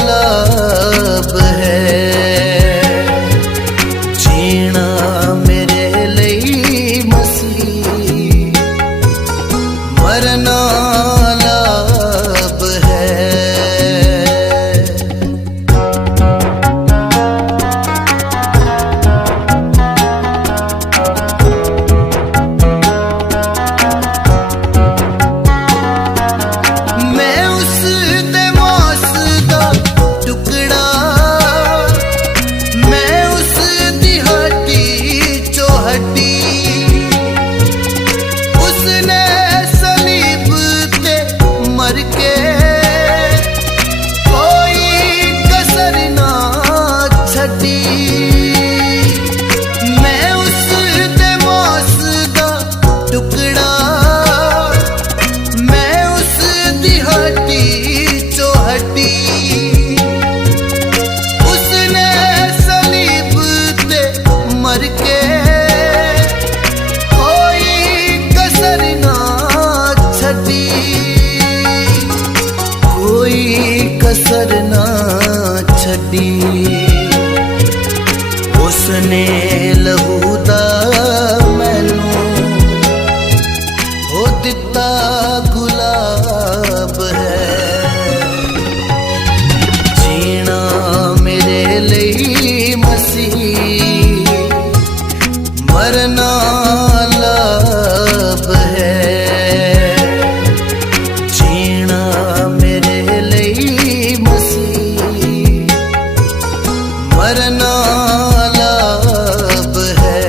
लब है, जीना मेरे लिए मसीह, मरना लब है। कसर ना छड़ी, उसने लहू दा मैनू हो दिता गुलाब है, जीना मेरे लिए मसीह, मरना लब है, जीना मेरे मरना लब है।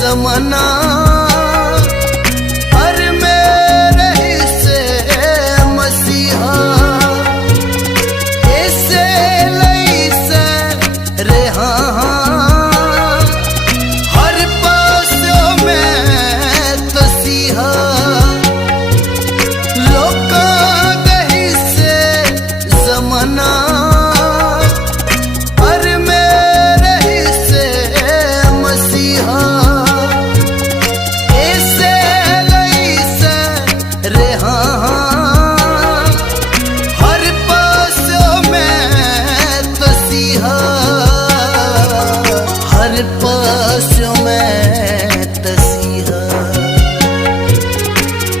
जमाना पर मेरे हिस्से मसीहा, इसे लई से रहा हर पासों में तसीहा, लोकां दे हिस्से जमाना पर मेरे हिस्से मसीहा, हर पासों में तसीहा, हर पासों में तसीहा,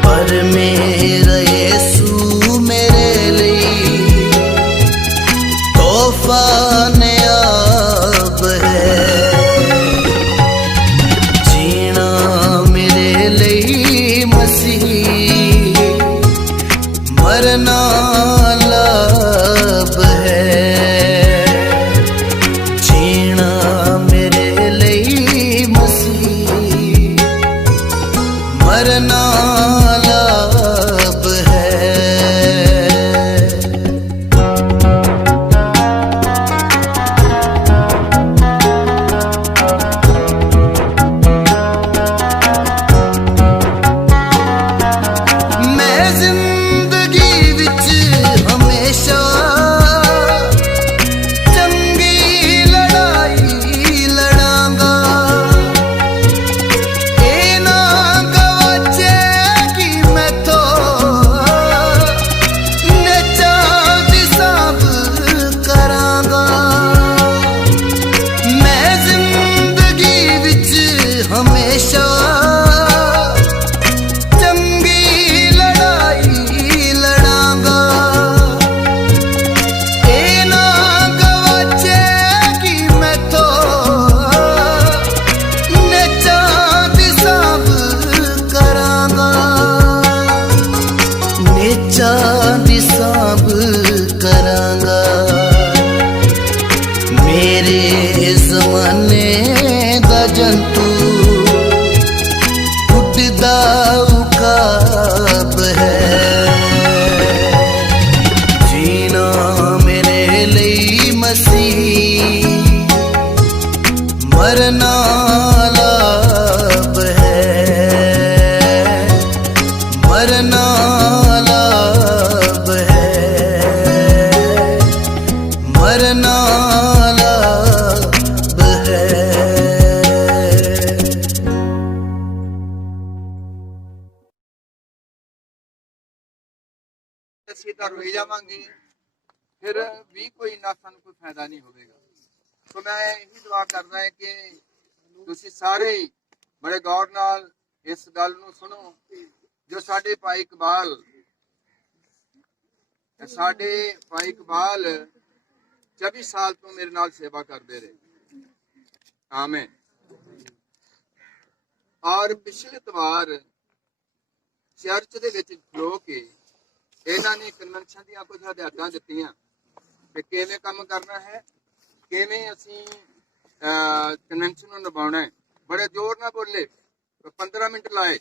पर मेरा यीशु मेरे लिए तोहफा नायाब है, जीना मेरे लिए मसीह, मरना लब है, जीना मेरे लिए मसीह, मरना लब है। चांदी सांभ करांगा, मेरे जमाने दा जंतु उड़दा उकाब है, जीना मेरे लिए मसीह, मरना लाभ है, मरना लाभ है, मरना लाभ है। ਅਸੀਂ ਤਾਂ ਰੋਈ ਜਾਵਾਂਗੇ, ਫਿਰ ਵੀ ਕੋਈ ਨਾ ਸਾਨੂੰ ਕੋਈ ਫਾਇਦਾ ਨਹੀਂ ਹੋਵੇਗਾ। ਸੋ ਮੈਂ ਇਹੀ ਦੁਆ ਕਰਦਾ ਹਾਂ ਕਿ ਤੁਸੀਂ ਸਾਰੇ ਹੀ ਬੜੇ ਗੌਰ ਨਾਲ ਇਸ ਗੱਲ ਨੂੰ ਸੁਣੋ, ਜੋ ਸਾਡੇ ਭਾਈ ਇਕਬਾਲ 24 ਸਾਲ ਤੋਂ ਮੇਰੇ ਨਾਲ ਸੇਵਾ ਕਰਦੇ ਰਹੇ। ਆਮੀਨ। ਔਰ ਪਿਛਲੇ ਤਵਾਰ ਚਰਚ ਦੇ ਵਿੱਚ ਖਲੋ ਕੇ ਇਹਨਾਂ ਨੇ ਕਨਵੈਨਸ਼ਨ ਦੀਆਂ ਕੁਝ ਹਦਾਇਤਾਂ ਦਿੱਤੀਆਂ ਕਿ ਕਿਵੇਂ ਕੰਮ ਕਰਨਾ ਹੈ, ਕਿਵੇਂ ਅਸੀਂ ਕਨਵੈਨਸ਼ਨ ਨੂੰ ਨਿਭਾਉਣਾ ਹੈ। ਬੜੇ ਜ਼ੋਰ ਨਾਲ ਬੋਲੇ, 15 ਮਿੰਟ ਲਾਏ।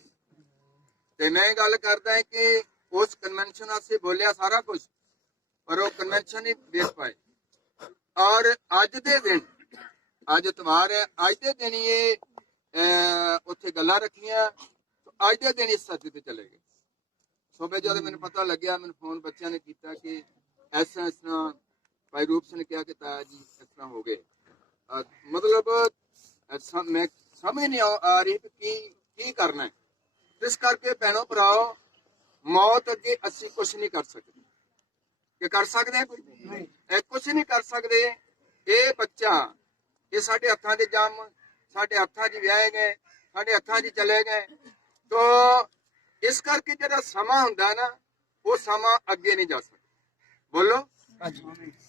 ਤੇ ਮੈਂ ਗੱਲ ਕਰਦਾ ਕਿ ਉਸ ਕਨਵੈਨਸ਼ਨ ਵਾਸਤੇ ਬੋਲਿਆ ਸਾਰਾ ਕੁਝ, ਪਰ ਉਹ ਕਨਵੈਨਸ਼ਨ ਨਹੀਂ ਦੇਖ ਪਾਏ। ਔਰ ਅੱਜ ਦੇ ਦਿਨ, ਅੱਜ ਇਤਵਾਰ ਹੈ, ਅੱਜ ਦੇ ਦਿਨ ਹੀ ਇਹ ਉੱਥੇ ਗੱਲਾਂ ਰੱਖੀਆਂ, ਅੱਜ ਦੇ ਦਿਨ ਇਸ ਸੱਚ ਤੇ ਚਲੇ ਗਏ। ਸੋਬੇ ਜਦੋਂ ਮੈਨੂੰ ਪਤਾ ਲੱਗਿਆ, ਮੈਨੂੰ ਫੋਨ ਬੱਚਿਆਂ ਨੇ ਕੀਤਾ ਕਿ ਇਸ ਤਰ੍ਹਾਂ ਭਾਈ ਰੂਪ ਸਿੰਘ ਨੇ ਕਿਹਾ ਕਿ ਤਾਇਆ ਜੀ ਇਸ ਤਰ੍ਹਾਂ ਹੋ ਗਏ। ਮਤਲਬ ਮੈਂ ਸਮਝ ਨਹੀਂ ਆ ਰਹੀ ਕਿ ਕੀ ਕਰਨਾ ਹੈ। ਇਸ ਕਰਕੇ ਭੈਣੋ ਭਰਾਓ, ਮੌਤ ਅੱਗੇ ਅਸੀਂ ਕੁਝ ਨਹੀਂ ਕਰ ਸਕਦੇ। ਕਿ ਕਰ ਸਕਦੇ ਕੋਈ ਇਹ ਕੁਝ ਨਹੀਂ ਕਰ ਸਕਦੇ। ਇਹ ਬੱਚਾ, ਇਹ ਸਾਡੇ ਹੱਥਾਂ ਦੇ ਜੰਮ, ਸਾਡੇ ਹੱਥਾਂ 'ਚ ਵਿਆਹੇ ਗਏ, ਸਾਡੇ ਹੱਥਾਂ 'ਚ ਚਲੇ ਗਏ। ਤੋ ਇਸ ਕਰਕੇ ਜਿਹੜਾ ਸਮਾਂ ਹੁੰਦਾ ਨਾ, ਉਹ ਸਮਾਂ ਅੱਗੇ ਨਹੀਂ ਜਾ ਸਕਦਾ। ਬੋਲੋ,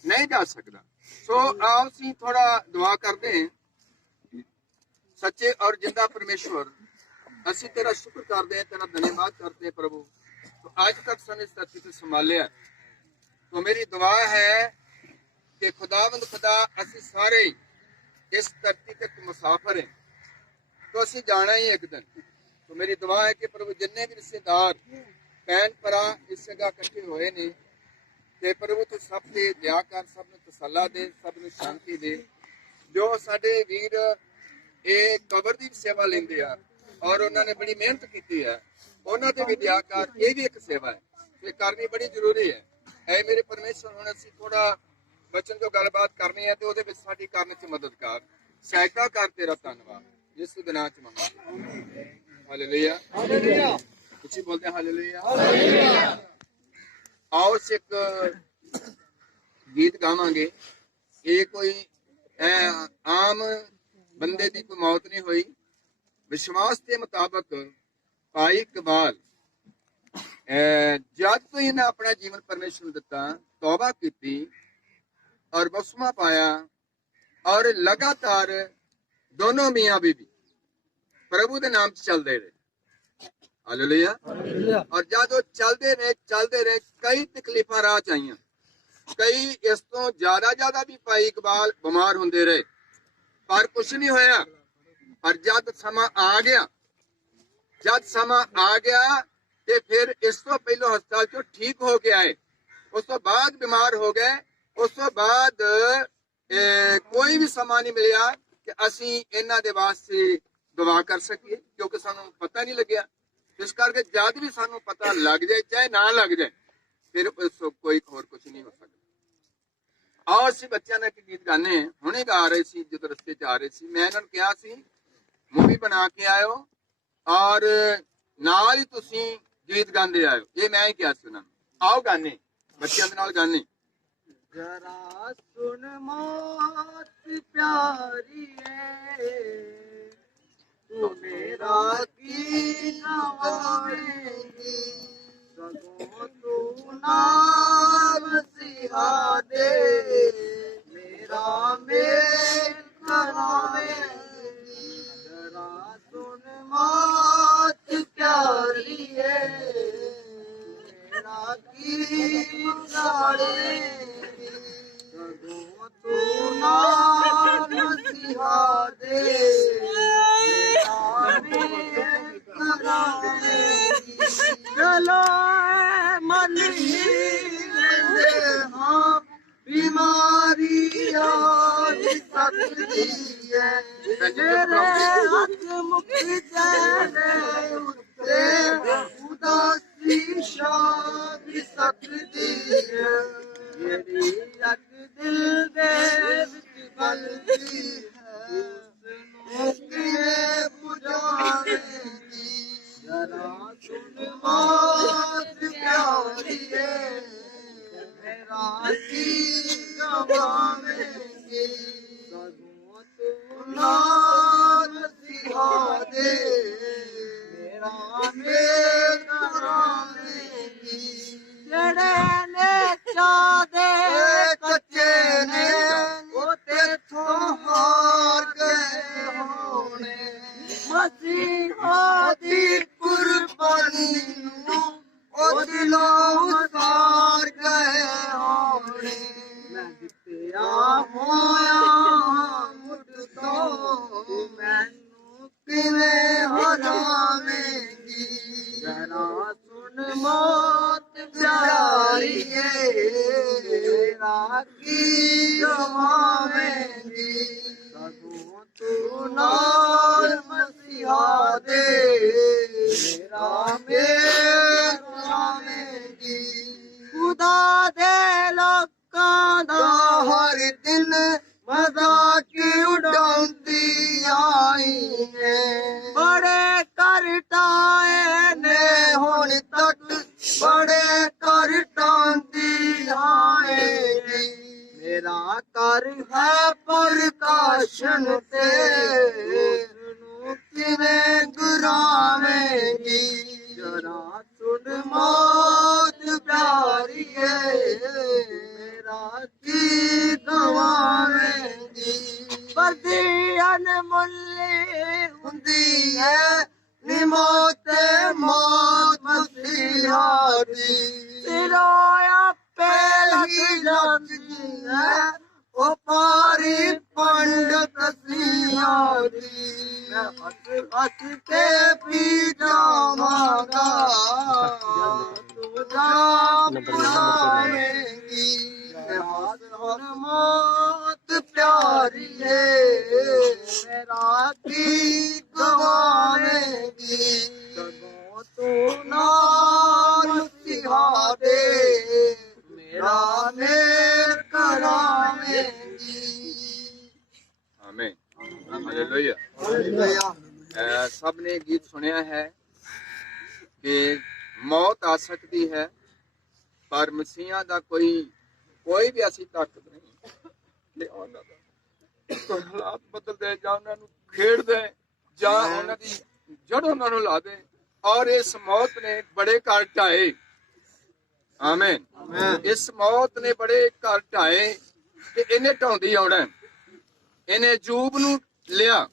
ਨਹੀਂ ਜਾ ਸਕਦਾ। ਸੋ ਆਓ ਅਸੀਂ ਥੋੜਾ ਦੁਆ ਕਰਦੇ ਹਾਂ। ਸੱਚੇ ਔਰ ਜਿੰਦਾ ਪਰਮੇਸ਼ਵਰ, ਅਸੀਂ ਤੇਰਾ ਸ਼ੁਕਰ ਕਰਦੇ ਹਾਂ, ਤੇਰਾ ਧੰਨਵਾਦ ਕਰਦੇ ਹਾਂ ਪ੍ਰਭੂ। तो आज तक सन इस धरती पे संभालिया। तो मेरी दुआ है कि खुदावंद खुदा, असी सारे इस धरती ते मुसाफिर हैं, तो असी जाना ही एक दिन। तो मेरी दुआ है कि प्रभु जिन्ने भी रिश्तेदार भैन भरा इस जगह इकट्ठे होए ने, ते प्रभु तू सब ते दया कर, सब नूं तसल्ला दे, सब नूं शांति दे। जो साडे वीर ये कबर दी सेवा लेंदे आ और उन्होंने बड़ी मेहनत की है, उन्होंने भी दया कर। ये भी एक सेवा है, ये करनी बड़ी जरूरी है। ऐ मेरे परमेश्वर, हुण असीं थोड़ा बचन जो गलबात करनी है, तो उहदे विच साडी करन च मदद कर, सहायता कर। तेरा धन्नवाद यीशु दे नाम च मंगदे, हालेलुया हालेलुया। कुछ बोलते हैं हालेलुया हालेलुया। आओ एक गीत गावांगे। ये कोई आम बंदे दी कोई मौत नहीं हुई। विश्वास के मुताबिक भाई इकबाल जब तो इन्हें अपना जीवन परमेश्वर दिता, तौबा की और बसमा पाया, और लगातार दोनों मियाँ बीबी प्रभु के नाम से चलते रहे। हालेलुया। और जब चलते रहे कई तकलीफा राह च आईयां, कई इस तो ज्यादा भी भाई इकबाल बीमार होंदे रहे, पर कुछ नहीं होया। पर जब समा आ गया ते फिर इस तो पहले हस्पताल चो ठीक हो के आए, उस तो बाद बीमार हो गए। उस तो बाद कोई भी समा नहीं मिलिया कि असी इन्हां दे वास्ते दुआ कर सकिए, क्योंकि सानू पता नहीं लग्या। इस करके जद भी सानू पता लग जाए, चाहे ना लग जाए, फिर उस कोई होर कुछ नहीं हो सकता। आओ असी बच्चों ने गीत गाने, हुणे गा रहे सी, जो रस्ते च आ रहे सी, मैं इन्हां नूं कहा सी मूवी बना के आयो और नाल ही तुसी गीत गांदे आयो। ये मैं ही कहा सी उन्हां नूं। आओ गाने, बच्चों दे नाल गाने। जरा सुन मौत प्यारी है, तू मेरा की गवाएगी, सगों तू नाम सिहा दे, मेरा मेल कराएगी। जरा सुन मौत प्यारी है, मेरा की गवाएगी, सगों तू नाम सिहा दे, मेरा मेल कराएगी। चलो मन ही हाँ बीमारी और ਸਕਦੀ ਹੈ ਭੈਣ ਜੀ ਤੇਰੇ ਚੁੱਪ ਕਰੋ। ਹੱਥ ਮੁਖ ਜਾਣੇ ਉੱਤੇ ਉਦਾਸੀ ਛਾ ਵੀ ਸਕਦੀ ਹੈ ਜਿਹੜੀ ਅੱਗ ਦਿਲ ਦੇ ਵਿੱਚ ਬਲਦੀ ਹੈ ਉਸ ਨੂੰ ਕਿਵੇਂ ਬੁਝਾਵੇਂਗੀ ਜਰਾ ਸੁਣ ਮੌਤ ਪਿਆਰੀਏ ਮੇਰਾ ਕੀ ਗਵਾਵੇਂਗੀ ਸਗੋਂ ਤੂੰ ਨਾਲ ਸਿਹਾ ਦੇ ਮੇਰਾ ਮੇਲ ਕਰਾਵੇਂਗੀ ਜਿਹੜੇ ਨੇ ਚਾਹਦੇ ਕੱਚੇ ਨੇ ਉਹ ਤੇਥੋਂ ਹਾਰ ਗਏ ਹੋਣੇ ਮਸੀਹਾ ਦੀ ਕੁਰਬਾਨੀ ਨੂੰ ਉਹ ਦਿਲੋਂ ਉਤਾਰ ਗਏ ਹੋਣੇ ਮੈਂ ਜਿੱਤਿਆ ਹੋਇਆ ਮੁੱਢ ਤੋਂ ਮੈਨੂੰ ਕਿਵੇਂ ਹਰਾਵੇਂਗੀ ਜਰਾ ਸੁਣ ਮੌਤ ਪਿਆਰੀਏ ਮੇਰਾ ਕੀ ਗਵਾਵੇਂਗੀ ਸਗੋਂ ਤੂੰ ਨਾਲ ਮਸੀਹਾ ਦੇ ਮੇਰਾ ਮੇਲ ਕਰਾਵੇਂਗੀ ਖੁਦਾ ਦੇ ਲੋਕਾਂ ਦਾ ਹਰ ਦਿਨ ਮਜ਼ਾਕ ਉਡਾਉਂਦੀ ਆਈ ਹੈ ਬੜੇ ਕਰ ਟਾਏ ਨੇ ਹੁਣ ਤੱਕ ਬੜੇ ਕਰ ਟਾਂਦੀ ਆਏਗੀ ਮੇਰਾ ਘਰ ਹੈ ਪ੍ਰਕਾਸ਼ਨ ਤੇ ਉਸਨੂੰ ਕਿਵੇਂ ਗੁਰਾਵੇਂਗੀ ਜਰਾ ਸੁਣ ਮੌਤ ਪਿਆਰੀਏ ਮੇਰਾ ਕੀ ਗਵਾਵੇਂਗੀ ਵਰਦੀ ਅਨਮੁੱਲੀ ਹੁੰਦੀ ਹੈ ਨੀ ਮੌਤ ਮਸੀਹਾ ਦੀ ਸਿਰੋਂ ਆਪੇ ਲੱਗ ਜਾਂਦੀ ਹੈ ਉਹ ਪਾਰੀ ਪੰਡਤ ਸੀਆਂ ਦੀ ਮੈਂ ਹੱਥ ਕੇ ਪੀ ਜਾਵਾਂਗਾ ਤੂੰ ਜਾ ਬਣਾਵੇਂਗੀ ਹੁਣ ਮੌਤ ਪਿਆਰੀਏ ਮੇਰਾ ਕੀ ਗਵਾਵੇਂਗੀ ਸਗੋਂ ਤੂੰ ਨਾਲ ਸਿਹਾ ਦੇ ਮੇਰਾ ਮੇਲ ਕਰਾਵੇਂਗੀ ਆਮੀਨ ਹਾਲੇਲੂਇਆ ਸਭ ਨੇ ਗੀਤ ਸੁਣਿਆ ਹੈ ਕਿ ਮੌਤ ਆ ਸਕਦੀ ਹੈ ਪਰ ਮਸੀਹਾਂ ਦਾ ਕੋਈ ਵੀ ਐਸੀ ਤਾਕਤ ਨਹੀਂ ਕਿ ਉਹਨਾਂ ਦਾ ਕੋਈ ਹਾਲਾਤ ਬਦਲਦੇ ਜਾਂ ਉਹਨਾਂ ਨੂੰ ਖੇਡਦੇ ਜਾਂ ਉਹਨਾਂ ਦੀ ਜੜ ਉਹਨਾਂ ਨੂੰ ਲਾ ਦੇ ਔਰ ਇਸ ਮੌਤ ਨੇ ਬੜੇ ਘਰ ਢਾਏ ਆਮੀਨ ਇਸ ਮੌਤ ਨੇ ਬੜੇ ਘਰ ਢਾਏ ਤੇ ਇਹਨੇ ਢਾਉਂਦੀ ਆਉਣਾ ਇਹਨੇ ਜੂਬ ਨੂੰ ਲਿਆ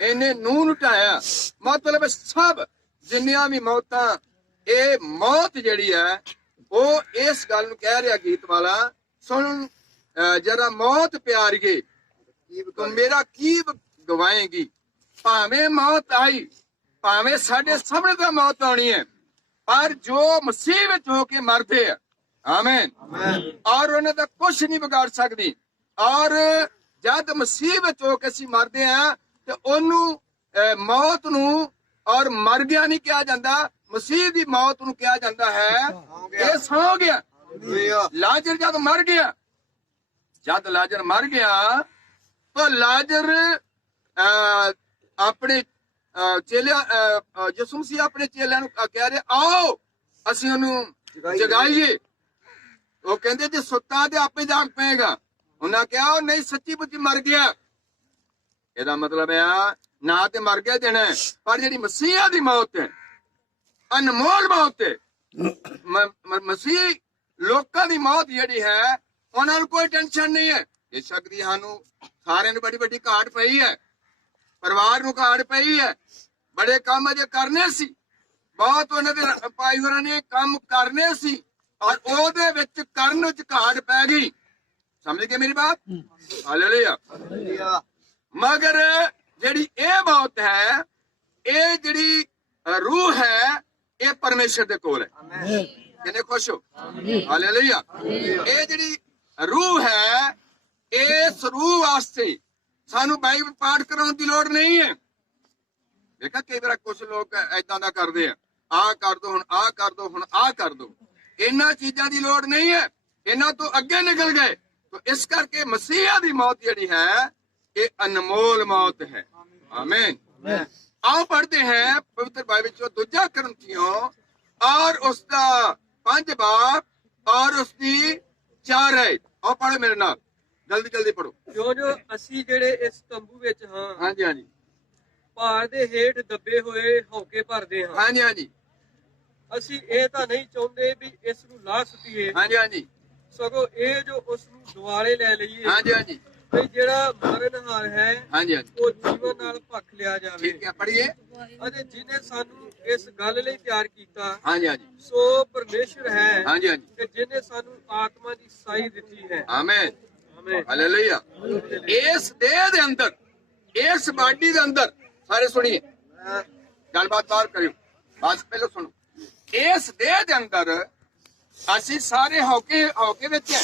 ਇਹਨੇ ਨੂਹ ਨੂੰ ਢਾਇਆ ਮਤਲਬ ਸਭ ਜਿੰਨੀਆਂ ਵੀ ਮੌਤਾਂ ਇਹ ਮੌਤ ਜਿਹੜੀ ਹੈ ਉਹ ਇਸ ਗੱਲ ਨੂੰ ਕਹਿ ਰਿਹਾ ਗੀਤ ਵਾਲਾ ਸੁਣ ਜਰਾ ਮੌਤ ਪਿਆਰੀਏ ਤੂੰ ਮੇਰਾ ਕੀ ਗਵਾਏਂਗੀ ਭਾਵੇਂ ਮੌਤ ਆਈ ਭਾਵੇਂ ਸਾਡੇ ਸਾਹਮਣੇ ਤਾਂ ਮੌਤ ਆਉਣੀ ਹੈ ਪਰ ਜੋ ਮਸੀਹ ਵਿੱਚ ਹੋ ਕੇ ਮਰਦੇ ਆ ਆਮੀਨ ਔਰ ਉਹਨਾਂ ਦਾ ਕੁਝ ਨਹੀਂ ਵਿਗਾੜ ਸਕਦੀ ਔਰ ਜਦ ਮਸੀਹ ਵਿੱਚ ਹੋ ਕੇ ਅਸੀਂ ਮਰਦੇ ਆ ਤੇ ਉਹਨੂੰ ਮੌਤ ਨੂੰ ਔਰ ਮਰ ਗਿਆ ਨਹੀਂ ਕਿਹਾ ਜਾਂਦਾ ਮਸੀਹ ਦੀ ਮੌਤ ਨੂੰ ਕਿਹਾ ਜਾਂਦਾ ਹੈ ਇਹ ਸੌ ਗਿਆ ਲਾਜ਼ਰ ਜਦ ਮਰ ਗਿਆ ਤਾਂ ਲਾਜ਼ਰ ਆਪਣੇ ਚੇਲਿਆਂ ਯਿਸੂ ਮਸੀਹ ਆਪਣੇ ਚੇਲਿਆਂ ਨੂੰ ਕਹਿ ਰਿਹਾ ਆਓ ਅਸੀਂ ਉਹਨੂੰ ਜਗਾਈਏ ਉਹ ਕਹਿੰਦੇ ਜੇ ਸੁੱਤਾ ਤੇ ਆਪੇ ਜਾਗ ਪਏਗਾ ਉਹਨਾਂ ਕਿਹਾ ਉਹ ਨਹੀਂ ਸੱਚੀ ਮੁੱਚੀ ਮਰ ਗਿਆ ਇਹਦਾ ਮਤਲਬ ਆ ਨਾ ਤੇ ਮਰ ਗਿਆ ਦੇਣਾ ਪਰ ਜਿਹੜੀ ਮਸੀਹਾ ਦੀ ਮੌਤ ਹੈ ਅਨਮੋਲ ਮੌਤ ਹੈ ਮਸੀਹ ਲੋਕਾਂ ਦੀ ਮੌਤ ਜਿਹੜੀ ਹੈ ਉਹਨਾਂ ਨੂੰ ਕੋਈ ਟੈਨਸ਼ਨ ਨਹੀਂ ਹੈ ਬੇਸ਼ੱਕ ਦੀ ਸਾਨੂੰ ਸਾਰਿਆਂ ਨੂੰ ਬੜੀ ਵੱਡੀ ਘਾਟ ਪਈ ਹੈ ਪਰਿਵਾਰ ਨੂੰ ਘਾਟ ਪਈ ਹੈ ਬੜੇ ਕੰਮ ਅਜੇ ਕਰਨੇ ਸੀ ਬਹੁਤ ਉਹਨਾਂ ਦੇ ਭਾਈ ਹੋਰਾਂ ਨੇ ਕੰਮ ਕਰਨੇ ਸੀ ਔਰ ਉਹਦੇ ਵਿੱਚ ਕਰਨ ਵਿੱਚ ਘਾਟ ਪੈ ਗਈ ਸਮਝ ਗਏ ਮੇਰੀ ਬਾਤ ਹਾਲੇਲੂਇਆ ਮਗਰ ਜਿਹੜੀ ਇਹ ਮੌਤ ਹੈ ਇਹ ਜਿਹੜੀ ਰੂਹ ਹੈ ਇਹ ਪਰਮੇਸ਼ਰ ਦੇ ਕੋਲ ਹੈ ਕਿੰਨੇ ਖੁਸ਼ ਹੋ ਹਾਲੇਲੂਇਆ ਇਹ ਜਿਹੜੀ ਰੂਹ ਹੈ ਇਸ ਰੂਹ ਵਾਸਤੇ ਸਾਨੂੰ ਬਾਈਬਲ ਪਾਠ ਕਰਾਉਣ ਦੀ ਲੋੜ ਨਹੀਂ ਹੈ। ਦੇਖਾ ਕਈ ਵਾਰ ਕੁਝ ਲੋਕ ਏਦਾਂ ਦਾ ਕਰਦੇ ਆ, ਆਹ ਕਰ ਦੋ ਹੁਣ, ਆਹ ਕਰ ਦੋ ਹੁਣ, ਆਹ ਕਰ ਦੋ। ਇਹਨਾਂ ਚੀਜ਼ਾਂ ਦੀ ਲੋੜ ਨਹੀਂ ਹੈ, ਇਹਨਾਂ ਤੋਂ ਅੱਗੇ ਨਿਕਲ ਗਏ। तो इस करके मसीहा दी मौत जिहड़ी है ये अनमोल मौत है। आमीन। आओ पढ़ते हैं पवित्र बाइबल चो दूजा करंथियों और उसका 5 बाब और उसकी 4 है। आओ पढ़ो मेरे नाल, जल्दी जल्दी पढ़ो। जो ਅਸੀਂ ਜਿਹੜੇ ਇਸ ਤੰਬੂ ਵਿੱਚ ਹਾਂ हाँ जी, हाँ जी, ਭਾਰ ਦੇ ਹੇਠ ਦੱਬੇ ਹੋਏ ਹੌਕੇ ਭਰਦੇ ਹਾਂ। हाँ जी, हाँ जी, ਅਸੀਂ ਇਹ ਤਾਂ ਨਹੀਂ ਚਾਹੁੰਦੇ ਵੀ ਇਸ ਨੂੰ ਲਾ ਸੁੱਟੀਏ, हाँ जी, हाँ जी, ਸਗੋਂ ਇਹ ਜੋ ਉਸ ਨੂੰ ਦੁਆਲੇ ਲੈ ਲਈਏ हाँ जी, हाँ जी, ਵੀ ਜਿਹੜਾ ਮਰਨਹਾਰ ਹੈ हाँ जी, हाँ जी। ਉਹ ਜੀਵਨ ਨਾਲ ਭਖ ਲਿਆ ਜਾਵੇ। ठीक है, पढ़िए। ਅਤੇ ਜਿਹਨੇ ਸਾਨੂੰ ਇਸ ਗੱਲ ਲਈ ਤਿਆਰ ਕੀਤਾ हाँ जी, हाँ जी, ਸੋ ਪਰਮੇਸ਼ਰ ਹੈ हाँ जी, हाँ जी। ਤੇ ਜਿਹਨੇ ਸਾਨੂੰ ਆਤਮਾ ਦੀ ਸਾਈ ਦਿੱਤੀ ਹੈ। आमीन। ਆਮੀਨ। हालेलुया। इस देह दे अंदर, इस बाडी दे अंदर, सारे सुनिए, गलबात बाहर करियो, बस पहले सुनो। इस देह दे अंदर ਅਸੀਂ ਸਾਰੇ ਹੌਕੇ ਵਿੱਚ ਹੈ।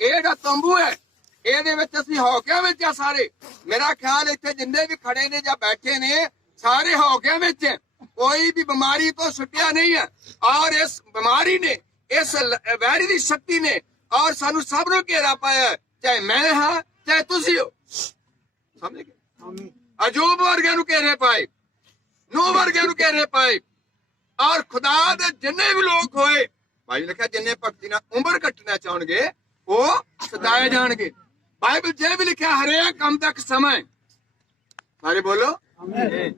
ਇਹ ਜਿਹੜਾ ਤੰਬੂ ਹੈ ਇਹਦੇ ਵਿੱਚ ਅਸੀਂ ਹੌਕਿਆਂ ਵਿੱਚ ਆ ਸਾਰੇ। ਮੇਰਾ ਖਿਆਲ ਇੱਥੇ ਜਿੰਨੇ ਵੀ ਖੜੇ ਨੇ ਜਾਂ ਬੈਠੇ ਨੇ ਸਾਰੇ ਹੌਕਿਆਂ ਵਿੱਚ ਹੈ। ਕੋਈ ਵੀ ਬਿਮਾਰੀ ਤੋਂ ਛੁੱਟਿਆ ਨਹੀਂ ਹੈ। ਔਰ ਇਸ ਬਿਮਾਰੀ ਨੇ, ਇਸ ਵੈਰੀ ਦੀ ਸ਼ਕਤੀ ਨੇ ਔਰ ਸਾਨੂੰ ਸਭ ਨੂੰ ਘੇਰਾ ਪਾਇਆ ਹੈ। ਚਾਹੇ ਮੈਂ ਹਾਂ ਚਾਹੇ ਤੁਸੀਂ ਹੋ। ਸਮਝ ਗਏ? ਅਯੂਬ ਵਰਗਿਆਂ ਨੂੰ ਘੇਰੇ ਪਾਏ, ਨੂਹ ਵਰਗਿਆਂ ਨੂੰ ਘੇਰੇ ਪਾਏ ਔਰ ਖੁਦਾ ਦੇ ਜਿੰਨੇ ਵੀ ਲੋਕ ਹੋਏ, ਭਾਈ ਨੇ ਲਿਖਿਆ ਜਿੰਨੇ ਭਗਤੀ ਨਾਲ ਉਮਰ ਕੱਟਣਾ ਚਾਹਣਗੇ ਉਹ ਸਤਾਏ ਜਾਣਗੇ। ਬਾਈਬਲ ਜੇ ਵੀ ਲਿਖਿਆ ਹਰੇਕ ਕੰਮ ਦਾ ਇੱਕ ਸਮਾਂ ਹੈ। ਸਾਰੇ ਬੋਲੋ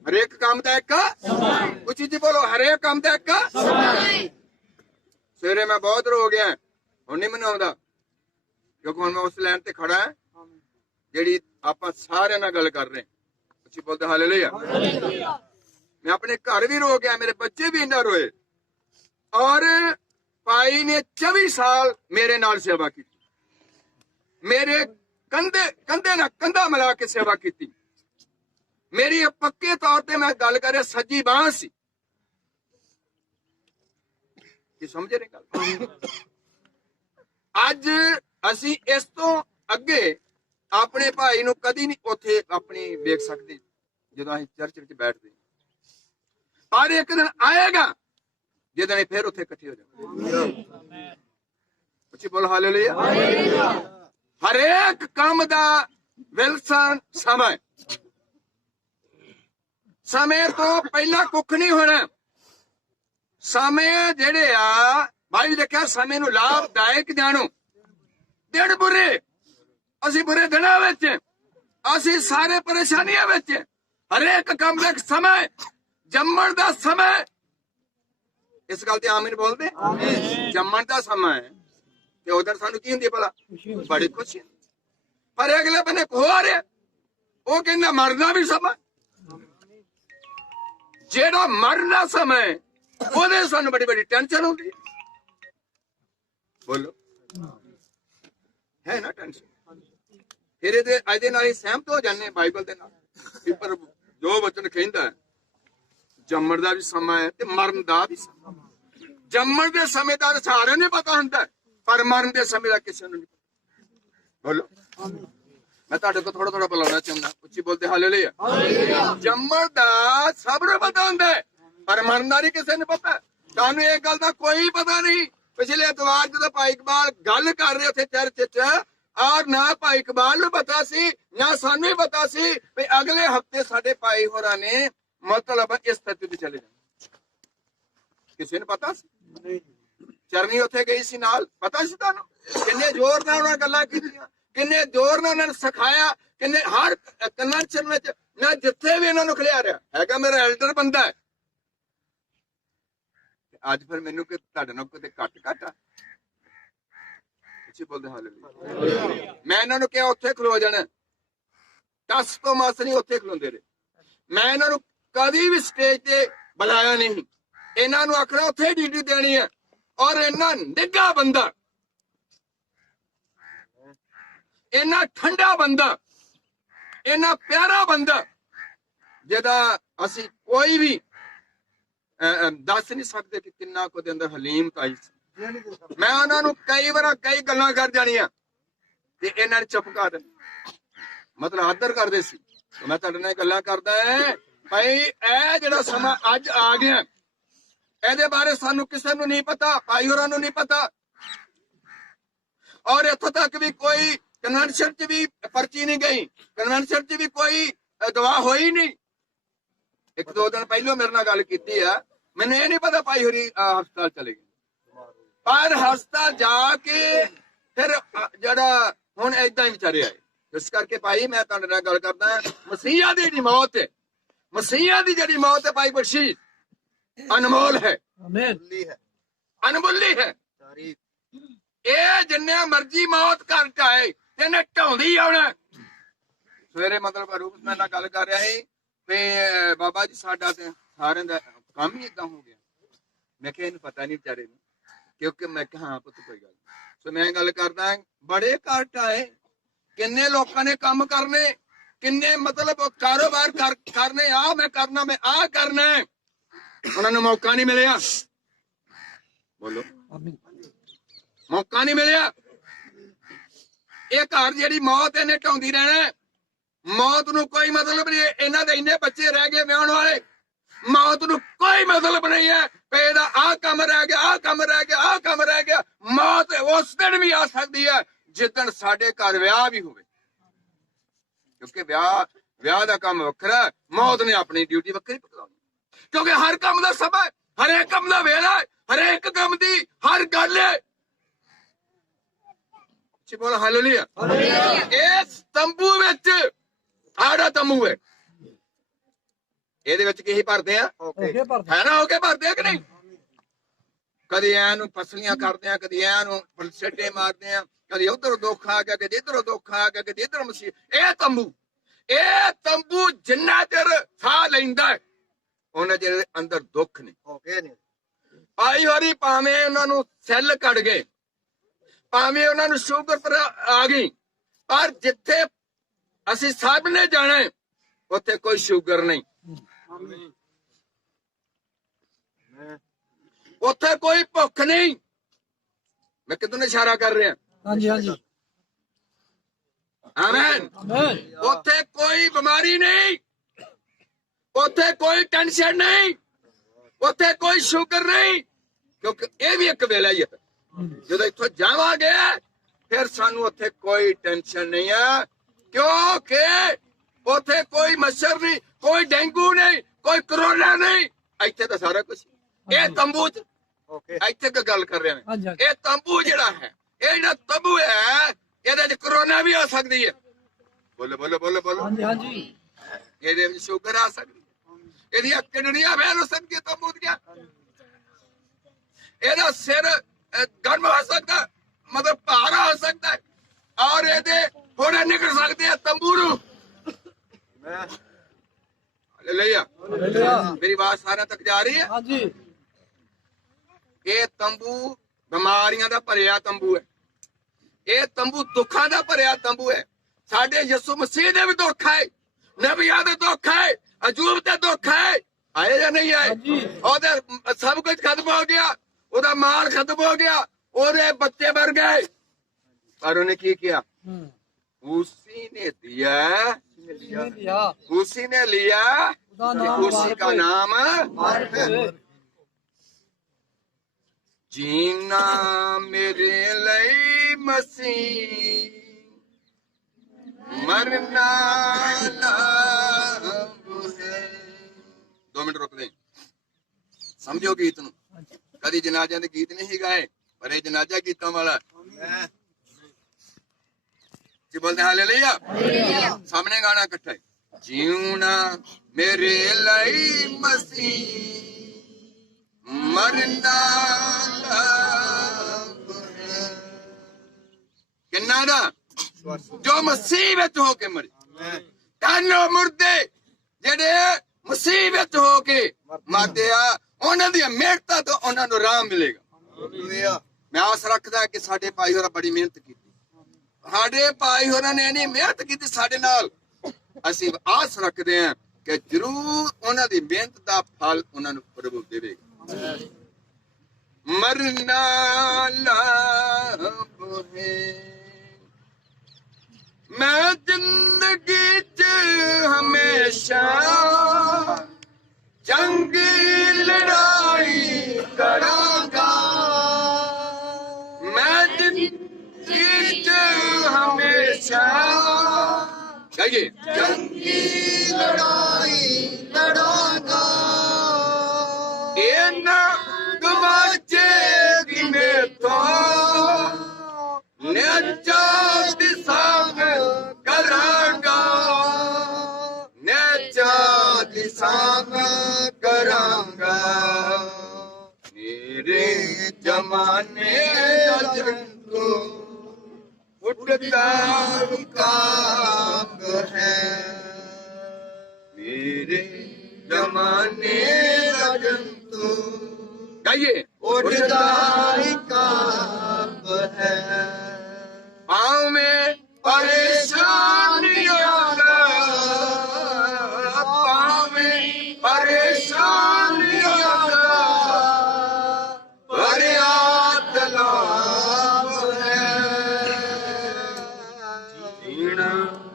ਹਰੇਕ ਕੰਮ ਦਾ ਇੱਕ ਸਮਾਂ। ਉੱਚੀ ਜੀ ਬੋਲੋ ਹਰੇਕ ਕੰਮ ਦਾ ਇੱਕ ਸਮਾਂ। ਸਵੇਰੇ ਮੈਂ ਬਹੁਤ ਰੋ ਗਿਆ, ਹੁਣ ਨਹੀਂ ਮੈਨੂੰ ਆਉਂਦਾ ਕਿਉਂਕਿ ਹੁਣ ਮੈਂ ਉਸ ਲਾਈਨ ਤੇ ਖੜਾ ਹਾਂ ਜਿਹੜੀ ਆਪਾਂ ਸਾਰਿਆਂ ਨਾਲ ਗੱਲ ਕਰ ਰਹੇ ਹਾਂ। ਉੱਚੀ ਬੋਲਦੇ ਹਾਲੇਲੂਇਆ। ਮੈਂ ਆਪਣੇ ਘਰ ਵੀ ਰੋ ਗਿਆ, ਮੇਰੇ ਬੱਚੇ ਵੀ ਇੰਨਾ ਰੋਏ ਔਰ ਭਾਈ ਨੇ 24 ਸਾਲ ਮੇਰੇ ਨਾਲ ਸੇਵਾ ਕੀਤੀ, ਮੇਰੇ ਕੰਧੇ ਨਾਲ ਕੰਧਾ ਮਿਲਾ ਕੇ ਸੇਵਾ ਕੀਤੀ। ਮੇਰੀ ਪੱਕੇ ਤੌਰ ਤੇ ਮੈਂ ਗੱਲ ਕਰ ਰਿਹਾ ਸੱਜੀ ਬਾਂਹ ਸੀ। ਕੀ ਸਮਝੇ ਨੇ ਗੱਲ? ਅੱਜ ਅਸੀਂ ਇਸ ਤੋਂ ਅੱਗੇ ਆਪਣੇ ਭਾਈ ਨੂੰ ਕਦੀ ਨਹੀਂ ਉੱਥੇ ਆਪਣੀ ਵੇਖ ਸਕਦੇ ਜਦੋਂ ਅਸੀਂ ਚਰਚ ਵਿੱਚ ਬੈਠਦੇ। ਪਰ ਇੱਕ ਦਿਨ ਆਏਗਾ ਜਿਹਦੇ ਫਿਰ ਉੱਥੇ ਇਕੱਠੇ ਹੋ ਜਾਣਗੇ। ਉੱਚੀ ਬੋਲ ਹਾਲੇਲੂਇਆ। ਹਰੇਕ ਕੰਮ ਦਾ ਵਿਲਸਨ ਸਮਾਂ, ਸਮੇਂ ਤੋਂ ਪਹਿਲਾਂ ਕੁੱਖ ਨਹੀਂ ਹੋਣਾ। ਸਮੇਂ ਜਿਹੜੇ ਆ ਭਾਈ ਦੇਖਿਆ ਸਮੇਂ ਨੂੰ ਲਾਭਦਾਇਕ ਜਾਣੋ। ਦਿਨ ਬੁਰੇ, ਅਸੀਂ ਬੁਰੇ ਦਿਨਾਂ ਵਿੱਚ, ਅਸੀਂ ਸਾਰੇ ਪਰੇਸ਼ਾਨੀਆਂ ਵਿੱਚ। ਹਰੇਕ ਕੰਮ ਦਾ ਇੱਕ ਸਮਾਂ, ਜੰਮਣ ਦਾ ਸਮਾਂ। ਇਸ ਗੱਲ ਤੇ ਆਮੀਨ ਬੋਲਦੇ। ਜੰਮਣ ਦਾ ਸਮਾਂ ਹੈ ਤੇ ਉਧਰ ਸਾਨੂੰ ਕੀ ਹੁੰਦੀ ਭਲਾ? ਬੜੀ ਖੁਸ਼ੀ। ਪਰ ਅਗਲੇ ਬੰਨੇ ਕੋ ਆ ਰਿਹਾ, ਉਹ ਕਹਿੰਦਾ ਮਰਨਾ ਵੀ ਸਮਾਂ। ਜਿਹੜਾ ਮਰਨਾ ਸਮਾਂ ਉਹਦੇ ਸਾਨੂੰ ਬੜੀ ਬੜੀ ਟੈਨਸ਼ਨ ਹੁੰਦੀ ਹੈ। ਬੋਲੋ ਹੈ ਨਾ ਟੈਨਸ਼ਨ। ਫਿਰ ਇਹਦੇ ਨਾਲ ਹੀ ਸਹਿਮਤ ਹੋ ਜਾਂਦੇ ਬਾਈਬਲ ਦੇ ਨਾਲ। ਪਰ ਜੋ ਵਚਨ ਕਹਿੰਦਾ ਜੰਮਣ ਦਾ ਵੀ ਸਮਾਂ ਹੈ ਤੇ ਮਰਨ ਦਾ ਵੀ ਸਮਾਂ। ਜੰਮਣ ਦੇ ਸਮੇਂ ਦਾ ਸਾਰਿਆਂ ਨੂੰ ਪਤਾ ਹੁੰਦਾ, ਪਰ ਮਰਨ ਦੇ ਸਮੇਂ ਦਾ ਕਿਸੇ ਨੂੰ ਨਹੀਂ ਪਤਾ। ਬੋਲੋ ਮੈਂ ਤੁਹਾਡੇ ਕੋਲ ਥੋੜਾ ਥੋੜਾ ਬੁਲਾਉਣਾ ਚਾਹੁੰਦਾ। ਉੱਚੀ ਬੋਲਦੇ ਹਾਲੇਲੂਇਆ। ਜੰਮਣ ਦਾ ਸਭ ਨੂੰ ਪਤਾ ਹੁੰਦਾ ਪਰ ਮਰਨ ਦਾ ਨਹੀਂ ਕਿਸੇ ਨੂੰ ਪਤਾ। ਤੁਹਾਨੂੰ ਇਹ ਗੱਲ ਦਾ ਕੋਈ ਪਤਾ ਨਹੀਂ। ਪਿਛਲੇ ਐਤਵਾਰ ਜਦੋਂ ਭਾਈ ਇਕਬਾਲ ਗੱਲ ਕਰ ਰਹੇ ਉੱਥੇ ਚਰਚ 'ਚ, ਔਰ ਨਾ ਭਾਈ ਇਕਬਾਲ ਨੂੰ ਪਤਾ ਸੀ ਨਾ ਸਾਨੂੰ ਹੀ ਪਤਾ ਸੀ ਵੀ ਅਗਲੇ ਹਫਤੇ ਸਾਡੇ ਭਾਈ ਹੋਰਾਂ ਨੇ ਮਤਲਬ ਇਸ ਧਰਤੀ ਤੇ ਚਲੇ ਜਾਣਾ। ਕਿਸੇ ਨੂੰ ਪਤਾ ਸੀ? ਚਰਨੀ ਉੱਥੇ ਗਈ ਸੀ ਨਾਲ, ਪਤਾ ਸੀ ਤੁਹਾਨੂੰ? ਕਿੰਨੇ ਜ਼ੋਰ ਨਾਲ ਉਹਨਾਂ ਗੱਲਾਂ ਕੀਤੀਆਂ, ਕਿੰਨੇ ਜ਼ੋਰ ਨਾਲ ਉਹਨਾਂ ਨੂੰ ਸਿਖਾਇਆ, ਕਿੰਨੇ ਹਰ ਕਨਵੈਨਸ਼ਨ ਵਿੱਚ ਮੈਂ ਜਿੱਥੇ ਵੀ ਇਹਨਾਂ ਨੂੰ ਖਿਲਿਆ ਰਿਹਾ ਹੈਗਾ ਮੇਰਾ ਐਲਡਰ ਬੰਦਾ ਹੈ। ਅੱਜ ਫਿਰ ਮੈਨੂੰ ਕਿ ਤੁਹਾਡੇ ਨਾਲ ਕਿਤੇ ਘੱਟ ਆ। ਬੋਲਦੇ ਹਾਲੇਲੂਇਆ। ਮੈਂ ਇਹਨਾਂ ਨੂੰ ਕਿਹਾ ਉੱਥੇ ਖਲੋ ਜਾਣਾ, ਟਸ ਤੋਂ ਮਸ ਨਹੀਂ ਉੱਥੇ ਖਲੋਂਦੇ ਰਹੇ। ਮੈਂ ਇਹਨਾਂ ਨੂੰ ਕਦੀ ਵੀ ਸਟੇਜ ਤੇ ਬੁਲਾਇਆ ਨਹੀਂ। ਇਹਨਾਂ ਨੂੰ ਆਖਣਾ ਉੱਥੇ ਡਿਊਟੀ ਦੇਣੀ ਹੈ। ਔਰ ਇਹਨਾਂ ਨਿੱਘਾ ਬੰਦਾ, ਇਹਨਾਂ ਠੰਡਾ ਬੰਦਾ, ਇਹਨਾਂ ਪਿਆਰਾ ਬੰਦਾ ਜਿਹਦਾ ਅਸੀਂ ਕੋਈ ਵੀ ਦੱਸ ਨਹੀਂ ਸਕਦੇ ਕਿ ਕਿੰਨਾ ਕੁ ਦੇ ਅੰਦਰ ਹਲੀਮਤਾਈ ਸੀ। ਮੈਂ ਉਹਨਾਂ ਨੂੰ ਕਈ ਵਾਰ ਕਈ ਗੱਲਾਂ ਕਰ ਜਾਣੀਆਂ ਤੇ ਇਹਨਾਂ ਨੇ ਚੁੱਪ ਕਰ ਮਤਲਬ ਆਦਰ ਕਰਦੇ ਸੀ। ਮੈਂ ਤੁਹਾਡੇ ਨਾਲ ਗੱਲਾਂ ਕਰਦਾ ਭਾਈ ਇਹ ਜਿਹੜਾ ਸਮਾਂ ਅੱਜ ਆ ਗਿਆ ਇਹਦੇ ਬਾਰੇ ਸਾਨੂੰ ਕਿਸੇ ਨੂੰ ਨਹੀਂ ਪਤਾ, ਭਾਈ ਹੋਰਾਂ ਨੂੰ ਨਹੀਂ ਪਤਾ। ਔਰ ਇੱਥੋਂ ਤੱਕ ਵੀ ਕੋਈ ਕਨਵੈਨਸ਼ਨ 'ਚ ਵੀ ਪਰਚੀ ਨਹੀਂ ਗਈ, ਕਨਵੈਨਸ਼ਨ 'ਚ ਵੀ ਕੋਈ ਦਵਾ ਹੋਈ ਨਹੀਂ। ਇੱਕ ਦੋ ਦਿਨ ਪਹਿਲਾਂ ਮੇਰੇ ਨਾਲ ਗੱਲ ਕੀਤੀ ਆ, ਮੈਨੂੰ ਇਹ ਨਹੀਂ ਪਤਾ ਭਾਈ ਹੋਰੀ ਹਸਪਤਾਲ ਚਲੇ ਗਏ, ਪਰ ਹਸਪਤਾਲ ਜਾ ਕੇ ਫਿਰ ਜਿਹੜਾ ਹੁਣ ਏਦਾਂ ਹੀ ਵਿਚਾਰੇ ਆਏ। ਇਸ ਕਰਕੇ ਭਾਈ ਮੈਂ ਤੁਹਾਡੇ ਨਾਲ ਗੱਲ ਕਰਦਾ, ਮਸੀਹਾ ਦੀ ਜਿਹੜੀ ਮੌਤ ਹੈ, ਮਸੀਹਾ ਦੀ ਜਿਹੜੀ ਮੌਤ ਹੈ ਭਾਈ ਬਖਸ਼ੀ ਅਨਮੋਲ ਹੈ, ਅਨਮੁੱਲੀ ਹੈ। ਇਹ ਜਿੰਨੇ ਮਰਜੀ ਮੌਤ ਕਰ ਚਾਹੇ ਇਹਨੇ ਢਾਉਂਦੀ ਆਉਣਾ। ਸਵੇਰੇ ਮਤਲਬ ਰੂਪ ਮੈਂ ਨਾਲ ਗੱਲ ਕਰ ਰਿਹਾ ਸੀ ਵੀ ਬਾਬਾ ਜੀ ਸਾਡਾ ਤੇ ਸਾਰਿਆਂ ਦਾ ਕੰਮ ਹੀ ਏਦਾਂ ਹੋ ਗਿਆ। ਮੈਂ ਕਿਹਾ ਇਹਨੂੰ ਪਤਾ ਨਹੀਂ ਵਿਚਾਰੇ ਨੂੰ, ਕਿਉਂਕਿ ਮੈਂ ਕਿਹਾ ਹਾਂ ਪੁੱਤ ਕੋਈ ਗੱਲ ਨਹੀਂ। ਸੋ ਮੈਂ ਗੱਲ ਕਰਦਾ, ਬੜੇ ਘੱਟ ਆਏ, ਕਿੰਨੇ ਲੋਕਾਂ ਨੇ ਕੰਮ ਕਰਨੇ, ਕਿੰਨੇ ਮਤਲਬ ਕਾਰੋਬਾਰ ਕਰਨੇ, ਆ ਮੈਂ ਕਰਨਾ, ਮੈਂ ਆ ਕਰਨਾ, ਉਹਨਾਂ ਨੂੰ ਮੌਕਾ ਨਹੀਂ ਮਿਲਿਆ। ਬੋਲੋ ਮੌਕਾ ਨਹੀਂ ਮਿਲਿਆ। ਇਹ ਘਰ ਜਿਹੜੀ ਮੌਤ ਇਹਨੇ ਢਾਉਂਦੀ ਰਹਿਣਾ, ਮੌਤ ਨੂੰ ਕੋਈ ਮਤਲਬ ਨਹੀਂ। ਇਹਨਾਂ ਦੇ ਇੰਨੇ ਬੱਚੇ ਰਹਿ ਗਏ ਵਿਆਹਣ ਵਾਲੇ, ਮੌਤ ਨੂੰ ਕੋਈ ਮਤਲਬ ਨਹੀਂ ਹੈ ਵੀ ਇਹਦਾ ਆਹ ਕੰਮ ਰਹਿ ਗਿਆ, ਆਹ ਕੰਮ ਰਹਿ ਗਿਆ, ਆਹ ਕੰਮ ਰਹਿ ਗਿਆ। ਮੌਤ ਉਸ ਦਿਨ ਵੀ ਆ ਸਕਦੀ ਹੈ ਜਿੱਦਣ ਸਾਡੇ ਘਰ ਵਿਆਹ ਵੀ ਹੋਵੇ, ਕਿਉਂਕਿ ਵਿਆਹ ਦਾ ਕੰਮ ਵੱਖਰਾ, ਮੌਤ ਨੇ ਆਪਣੀ ਡਿਊਟੀ ਵੱਖਰੀ ਪਕਾਉਣੀ। ਕਿਉਂਕਿ ਹਰ ਕੰਮ ਦਾ ਸਮਾਂ, ਹਰੇਕ ਕੰਮ ਦਾ ਵੇਲਾ, ਹਰੇਕ ਕੰਮ ਦੀ ਹਰ ਗੱਲ ਹੈ। ਬੋਲ ਹਾਲੇਲੂਇਆ। ਇਸ ਤੰਬੂ ਵਿੱਚ ਆੜਾ ਤੰਬੂ ਹੈ, ਇਹਦੇ ਵਿੱਚ ਕੀ ਭਰਦੇ ਆ, ਹੈ ਨਾ, ਹੋ ਕੇ ਭਰਦੇ ਆ ਕਿ ਨਹੀਂ। ਕਦੀ ਐ ਨੂੰ ਪਸਲੀਆਂ ਕਰਦੇ ਆ, ਕਦੀ ਐ ਨੂੰ ਪਲਸੇਟੇ ਮਾਰਦੇ ਆ, ਕਦੀ ਉਧਰ ਦੁੱਖ ਆ ਗਿਆ, ਕਦੀ ਇਧਰੋਂ ਦੁੱਖ ਆ ਗਿਆ, ਕਦੀ ਇਧਰ ਮਸੀਹ। ਇਹ ਤੰਬੂ ਜਿੰਨਾ ਚਿਰ ਸਾਹ ਲੈਂਦਾ ਹੈ ਉਹਨਾਂ ਚਿਰ ਅੰਦਰ ਦੁੱਖ ਨਹੀਂ। ਭਾਈ ਹੋਰੀ ਭਾਵੇਂ ਉਹਨਾਂ ਨੂੰ ਸੈੱਲ ਕੱਢ ਗਏ, ਭਾਵੇਂ ਉਹਨਾਂ ਨੂੰ ਸ਼ੂਗਰ ਪਰ ਆ ਗਈ, ਪਰ ਜਿੱਥੇ ਅਸੀਂ ਸਭ ਨੇ ਜਾਣਾ ਉੱਥੇ ਕੋਈ ਸ਼ੂਗਰ ਨਹੀਂ, ਉੱਥੇ ਕੋਈ ਭੁੱਖ ਨਹੀਂ। ਮੈਂ ਕਿਦੋਂ ਇਸ਼ਾਰਾ ਕਰ ਰਿਹਾ? ਹਾਂਜੀ ਹਾਂਜੀ, ਆਮੇਨ। ਉੱਥੇ ਕੋਈ ਬਿਮਾਰੀ ਨਹੀਂ, ਉੱਥੇ ਕੋਈ ਟੈਨਸ਼ਨ ਨਹੀਂ, ਉੱਥੇ ਕੋਈ ਸ਼ੂਗਰ ਨਹੀਂ, ਕਿਉਂਕਿ ਇਹ ਵੀ ਇੱਕ ਵੇਲਾ ਹੀ ਹੈ। ਜਦੋਂ ਇੱਥੋਂ ਜਾਵਾਂਗੇ ਫਿਰ ਸਾਨੂੰ ਉੱਥੇ ਕੋਈ ਟੈਨਸ਼ਨ ਨਹੀਂ ਹੈ, ਕਿਉਂਕਿ ਉੱਥੇ ਕੋਈ ਮੱਛਰ ਨਹੀਂ, ਕੋਈ ਡੇਂਗੂ ਨਹੀਂ, ਕੋਈ ਕਰੋਨਾ ਨਹੀਂ। ਇੱਥੇ ਤਾਂ ਸਾਰਾ ਕੁਝ ਇਹ ਤੰਬੂ ਚ, ਇੱਥੇ ਕੀ ਗੱਲ ਕਰ ਰਿਹਾ ਮੈਂ, ਇਹ ਤੰਬੂ ਜਿਹੜਾ ਹੈ, ਇਹ ਜਿਹੜਾ ਤੰਬੂ ਹੈ, ਇਹਦੇ ਚ ਕਰੋਨਾ ਵੀ ਆ ਸਕਦੀ ਹੈ। ਬੋਲੋ ਬੋਲੋ ਬੋਲੋ ਬੋਲੋ। ਹਾਂਜੀ ਹਾਂਜੀ, ਇਹਦੇ ਵਿੱਚ ਸ਼ੂਗਰ ਆ ਸਕਦੀ ਹੈ, ਇਹਦੀਆਂ ਕਿਡਨੀਆਂ ਫੇਲ ਹੋ ਸਕਦੀਆਂ ਤੰਬੂ ਦੀਆਂ, ਇਹਦਾ ਸਿਰ ਗਰਮ ਹੋ ਸਕਦਾ, ਮਤਲਬ ਭਾਰਾ ਹੋ ਸਕਦਾ ਹੈ, ਔਰ ਇਹਦੇ ਫੋੜੇ ਨਿਕਲ ਸਕਦੇ ਆ ਤੰਬੂ ਨੂੰ। ਹਾਲੇਲੂਇਆ। ਮੇਰੀ ਆਵਾਜ਼ ਸਾਰਿਆਂ ਤੱਕ ਜਾ ਰਹੀ ਹੈ? ਹਾਂਜੀ। ਇਹ ਤੰਬੂ ਬਿਮਾਰੀਆਂ ਦਾ ਭਰਿਆ ਤੰਬੂ ਹੈ, ਇਹ ਤੰਬੂ ਦੁੱਖਾਂ ਦਾ ਭਰਿਆ ਤੰਬੂ ਹੈ। ਸਾਡੇ ਯਿਸੂ ਮਸੀਹ ਦੇ ਵੀ ਦੁੱਖ ਹੈ, ਨਬੀਆਂ ਦੇ ਦੁੱਖ ਹੈ, ਅਯੂਬ ਦੇ ਦੁੱਖ ਹੈ, ਆਏ ਜਾਂ ਨਹੀਂ ਆਏ? ਉਹਦੇ ਸਭ ਕੁਝ ਖਤਮ ਹੋ ਗਿਆ, ਉਹਦਾ ਮਾਲ ਖਤਮ ਹੋ ਗਿਆ, ਉਹਦੇ ਬੱਚੇ ਮਰ ਗਏ, ਪਰ ਉਹਨੇ ਕੀ किया? उसी ने दिया, उसी ने लिया, उसी का नाम जीना मेरे लिए मसीह, मरना लाभ है। 2 मिनट रुक दें, समझो गीत नूं। कदी जनाजा दे गीत नहीं गाए, पर ये जनाजा गीतां वाला जी। बोलते हालेलुया। सामने गाना इकट्ठा है, जीना मेरे लिए मसीह, मरना लाभ है। किन्ना दा जो मसीह विच हो के मरे, कानो मुर्दे जेडे मसीह विच हो के मरदे आ, उन्हां दी मेहनतां तो उन्हां नूं राह मिलेगा। मैं आस रखदा कि साडे भाई होरां बड़ी मेहनत की, ਸਾਡੇ ਭਾਈ ਹੋਰਾਂ ਨੇ ਇੰਨੀ ਮਿਹਨਤ ਕੀਤੀ ਸਾਡੇ ਨਾਲ, ਅਸੀਂ ਆਸ ਰੱਖਦੇ ਹਾਂ ਕਿ ਜ਼ਰੂਰ ਉਹਨਾਂ ਦੀ ਮਿਹਨਤ ਦਾ ਫਲ ਉਹਨਾਂ ਨੂੰ ਪ੍ਰਭੂ ਦੇਵੇਗਾ। ਮਰਨਾ ਲਾਭ ਹੈ, मैं जिंदगी च हमेशा जंगी लड़ाई करांगा मैं जिंदगी च हमेशा कहिए जंगी लड़ाई लड़ांगा ये ना गवाचे गिने तो नजात संग करांगा नजात संग करांगा मेरे जमाने अजंतो उठता कांग है मेरे जमाने जंतु गाइए उड़ता कांग है पाँव में परेशानियां पाँव में परेशानियां भरिया तालाब है जीना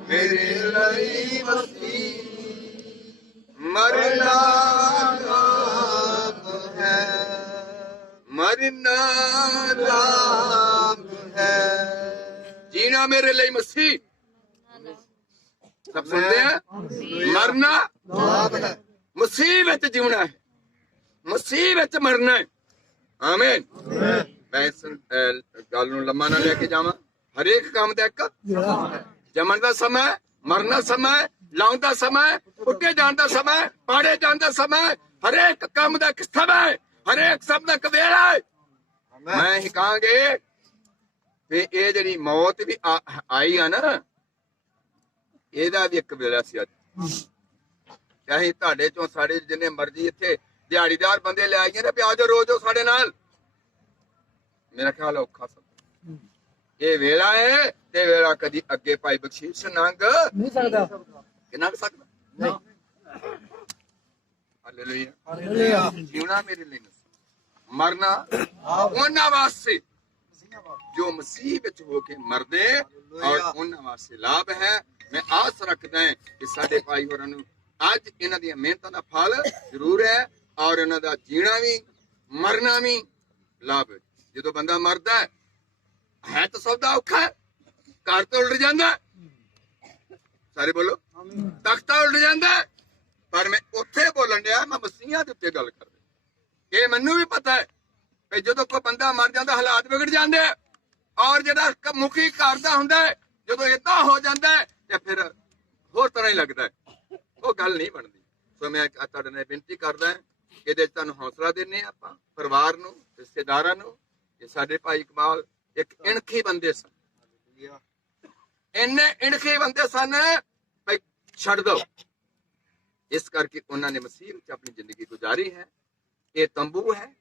मेरे लिए मस्ती मरना कांग है मरना कांग है जीना मेरे लिए मसीह सब सुनते हैं मरना लाभ है मसीह विच जीवना है मसीह विच मरना है आमीन मैं इस गल नूं लम्मा ना लेके जावां हरेक काम दा एक जमन दा समय मरना समय लाउण दा समय पुੱਟੇ जाण दा समय पाड़े जाण दा समय हरेक काम दा एक समय हरेक सब दा एक वेला है मैं ही कहांगे ਤੇ ਇਹ ਜਿਹੜੀ ਮੌਤ ਵੀ ਆਈ ਆ ਨਾ ਇਹਦਾ ਵੀ ਇੱਕ ਵੇਲਾ ਸੀ ਅੱਜ ਚਾਹੇ ਤੁਹਾਡੇ ਚੋਂ ਸਾਡੇ ਜਿੰਨੇ ਮਰਜ਼ੀ ਇੱਥੇ ਦਿਹਾੜੀਦਾਰ ਬੰਦੇ ਲੈ ਆਈਏ ਨਾ ਪਿਆਜ ਰੋਜ਼ ਸਾਡੇ ਨਾਲ ਮੇਰਾ ਖਿਆਲ ਔਖਾ ਸਭ ਇਹ ਵੇਲਾ ਹੈ ਤੇ ਵੇਲਾ ਕਦੀ ਅੱਗੇ ਭਾਈ ਬਖਸ਼ੀਸ਼ ਨੰਗ ਨਹੀਂ ਸਕਦਾ ਕਿ ਨੰਗ ਸਕਦਾ ਨਹੀਂ ਹਾਲੇਲੂਇਆ ਹਾਲੇਲੂਇਆ जीवना मेरे लिए नहीं मरना ਉਹਨਾਂ ਵਾਸਤੇ जो मसीह विच होके मरदे और ਉਹਨਾਂ ਵਾਸਤੇ ਲਾਭ ਹੈ मैं आस रखदा है कि ਸਾਡੇ ਭਾਈ ਹੋਰਾਂ ਨੂੰ ਅੱਜ ਇਹਨਾਂ ਦੀਆਂ ਮਿਹਨਤਾਂ ਦਾ ਫਲ ਜ਼ਰੂਰ ਹੈ ਔਰ ਇਹਨਾਂ ਦਾ ਜੀਣਾ ਵੀ ਮਰਨਾ ਵੀ ਲਾਭ ਹੈ ਜਦੋਂ ਬੰਦਾ ਮਰਦਾ ਹੈ ਤਾਂ ਸਭ ਦਾ ਔਖਾ ਹੈ ਘਰ ਤੋਂ ਉਲਟ ਜਾਂਦਾ ਸਾਰੇ ਬੋਲੋ ਤਖਤਾ ਉਲਟ ਜਾਂਦਾ ਪਰ ਮੈਂ ਉੱਥੇ ਬੋਲਣ ਡਿਆ ਮੈਂ ਮਸੀਹਾਂ ਦੇ ਉੱਤੇ ਗੱਲ ਕਰ ਰਿਹਾ ਇਹ ਮੈਨੂੰ ਵੀ ਪਤਾ ਹੈ ਕਿ ਜਦੋਂ ਕੋਈ ਬੰਦਾ ਮਰ ਜਾਂਦਾ ਹਾਲਾਤ ਵਿਗੜ ਜਾਂਦੇ ਆ ਔਰ ਜਿਹੜਾ ਮੁਖੀ ਘਰ ਦਾ ਹੁੰਦਾ ਹੈ ਜਦੋਂ ਏਦਾਂ ਹੋ ਜਾਂਦਾ ਹੈ ਤੇ ਫਿਰ ਹੋਰ ਤਰ੍ਹਾਂ ਹੀ ਲੱਗਦਾ ਹੈ ਉਹ ਗੱਲ ਨਹੀਂ ਬਣਦੀ ਸੋ ਮੈਂ ਤੁਹਾਡੇ ਨਾਲ ਬੇਨਤੀ ਕਰਦਾ ਇਹਦੇ ਚ ਤੁਹਾਨੂੰ ਹੌਸਲਾ ਦਿੰਨੇ ਆਪਾਂ ਪਰਿਵਾਰ ਨੂੰ ਰਿਸ਼ਤੇਦਾਰਾਂ ਨੂੰ ਕਿ ਸਾਡੇ ਭਾਈ ਇਕਬਾਲ ਇੱਕ ਇਣਖੀ ਬੰਦੇ ਸਨ ਇੰਨੇ ਇਣਖੀ ਬੰਦੇ ਸਨ ਭਾਈ ਛੱਡ ਦੋ ਇਸ ਕਰਕੇ ਉਹਨਾਂ ਨੇ ਮਸੀਹ ਵਿੱਚ ਆਪਣੀ ਜ਼ਿੰਦਗੀ ਗੁਜ਼ਾਰੀ ਹੈ ਇਹ ਤੰਬੂ ਹੈ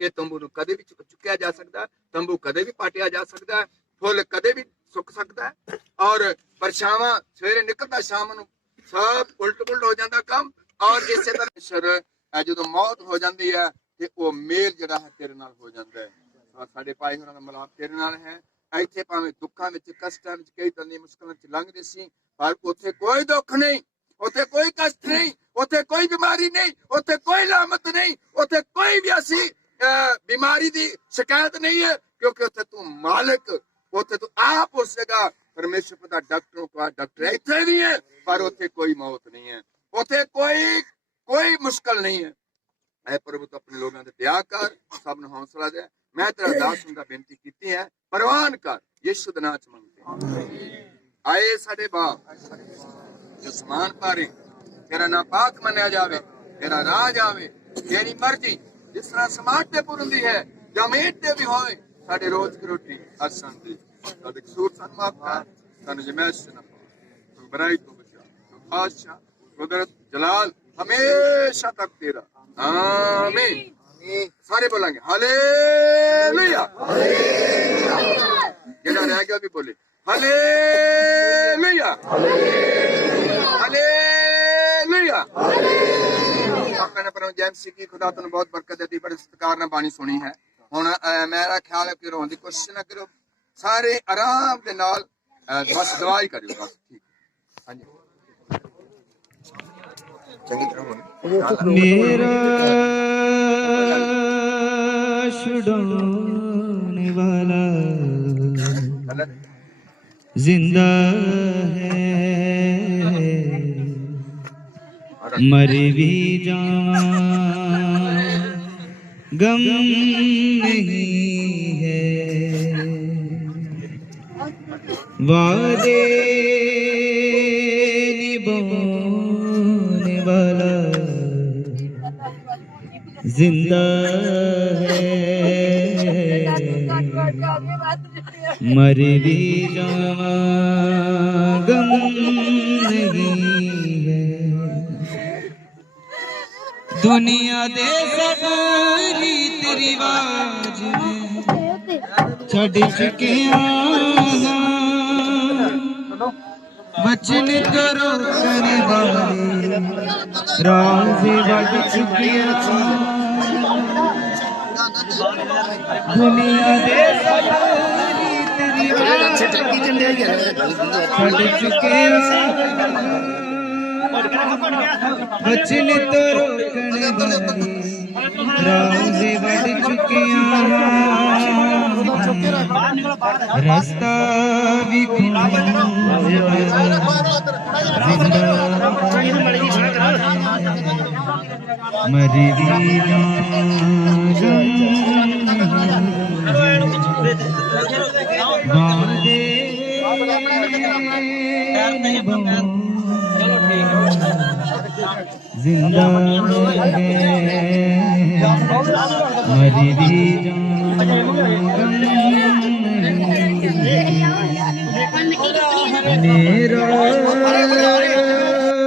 ਇਹ ਤੰਬੂ ਨੂੰ ਕਦੇ ਵੀ ਚੁੱਕਿਆ ਜਾ ਸਕਦਾ ਤੰਬੂ ਕਦੇ ਵੀ ਪਾਟਿਆ ਜਾ ਸਕਦਾ ਫੁੱਲ ਕਦੇ ਵੀ ਸੁੱਕ ਸਕਦਾ ਔਰ ਪਰਛਾਵਾਂ ਸਵੇਰੇ ਨਿਕਲਦਾ ਸ਼ਾਮ ਨੂੰ ਸਭ ਉਲਟ ਪੁਲਟ ਹੋ ਜਾਂਦਾ ਕੰਮ ਔਰ ਇਸੇ ਤਰ੍ਹਾਂ ਸ਼ਰ ਜਦੋਂ ਮੌਤ ਹੋ ਜਾਂਦੀ ਹੈ ਤੇ ਉਹ ਮੇਲ ਜਿਹੜਾ ਹੈ ਤੇਰੇ ਨਾਲ ਹੋ ਜਾਂਦਾ ਹੈ ਸਾਡੇ ਭਾਈ ਹੋਰਾਂ ਦਾ ਮਲਾਪ ਤੇਰੇ ਨਾਲ ਹੈ ਇੱਥੇ ਭਾਵੇਂ ਦੁੱਖਾਂ ਵਿੱਚ ਕਸ਼ਟਾਂ ਵਿੱਚ ਕਈ ਤਰ੍ਹਾਂ ਦੀਆਂ ਮੁਸ਼ਕਲਾਂ ਵਿੱਚ ਲੰਘਦੇ ਸੀ ਪਰ ਉੱਥੇ ਕੋਈ ਦੁੱਖ ਨਹੀਂ ਉੱਥੇ ਕੋਈ ਕਸ਼ਟ ਨਹੀਂ ਉੱਥੇ ਕੋਈ ਬਿਮਾਰੀ ਨਹੀਂ ਉੱਥੇ ਕੋਈ ਲਾਮਤ ਨਹੀਂ ਉੱਥੇ ਕੋਈ ਵੀ ਅਸੀਂ बीमारी दी शिकायत नहीं है क्योंकि उत्थे तू मालिक उत्थे तू आप उस जगह परमेश्वर पता डॉक्टरों का डॉक्टर इतने भी है पर उत्थे कोई मौत नहीं है उत्थे कोई मुश्किल नहीं है ऐ प्रभु तो अपने लोगों से दया कर सब ਨੂੰ हौसला दे मैं तेरा दास हुंदा बेनती कीती है परवान कर यीशु दे नाम च मंगते आए साडे बाप जसमान पारे तेरा नाम पाक मन्या जावे तेरा राज आवे तेरी मर्जी जिस तरह समाज ते पूरी है जमीन ते भी होए साडे रोज की रोटी असन दे साडे कसूर सन माफ कर सन जमैश न तू बराई तो बचा तू बादशाह कुदरत जलाल हमेशा तक तेरा आमीन सारे बोलेंगे हालेलुया जेड़ा रह गया भी बोले हालेलुया हालेलुया अपने पर जैमसी की खुदा तुम बहुत बरकत देती बड़े सत्कार ने बाणी सुनी है हुण मेरा ख्याल है कि रोन की कोशिश ना करो सारे आराम दे नाल बस दुआ ही करियो बस ठीक हाँ जी चंगी तरह बोलो मेरा छुड़ाने वाला जिंदा है, मर भी जाऊं गम नहीं है, वादे निभाने वाला जिंदा है, मर भी जाऊं गम नहीं है। दुनिया दे सब रीत रिवाज छड़ चुके वचन करो करने वाले राज बढ़ चुके दुनिया दे सब रीत रिवाज छड़ चुके वचन तो रोकने वाले राज बढ़ चुके रास्ता भी मरी जिंदा मरी भी मेरा